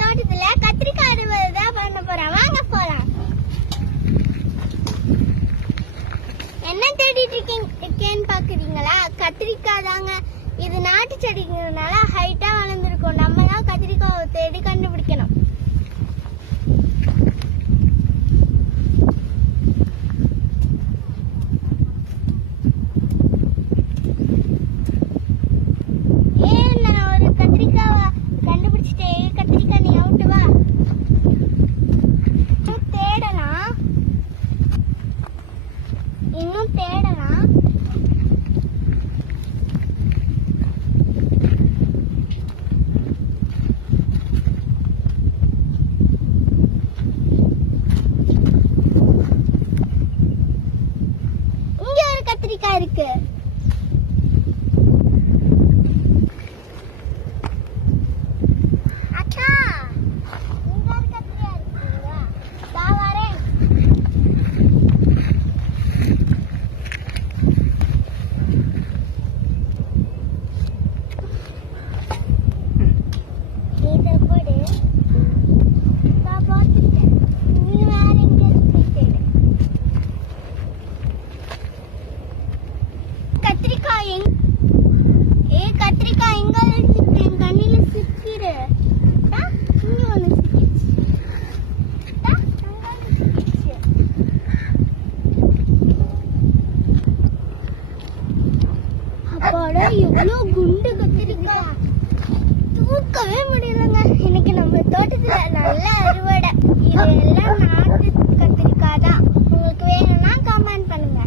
தோட்டத்துல கத்திரிக்காய் அறுவடை பண்ண போறோம். வாங்க போலாம். என்ன தேடிட்டு இருக்கேன்னு பாக்குறீங்களா? கத்திரிக்காய் தாங்க. இது நாட்டு செடிங்கிறதுனால ஹைட்டா வளர்ந்துருக்கும். நம்ம தான் கத்திரிக்காய் தேடி கண்டுபிடிக்கணும். நான் ஒரு கத்திரிக்காவை கண்டுபிடிச்சிட்டேன். கத்திரிக்காய் நீ அவுட்டு வா. தேடலாம், இன்னும் தேடலாம். இங்க ஒரு கத்திரிக்காய் இருக்கு. அக்கா, இங்க ஒரு கத்திரிக்காய் இருக்குங்களா? தா வரேன். இதை போடு. நான் போட்டுட்டேன். நீ வேற எங்கேயாச்சும் போயிட்டு கத்திரிக்காய் கத்திரிக்காய் எங்க இருக்கு? என் கண்ணில சிக்கிரு. இங்க ஒண்ணு சிக்கிச்சு. அப்பாடா, எவ்வளவு குண்டு கத்திரிக்காய். தூக்கவே முடியலங்க. இன்னைக்கு நம்ம தோட்டத்துல நல்ல அறுவடை. இது எல்லாம் நாட்டு கத்திரிக்காய் தான். உங்களுக்கு வேணும்னா கமெண்ட் பண்ணுங்க.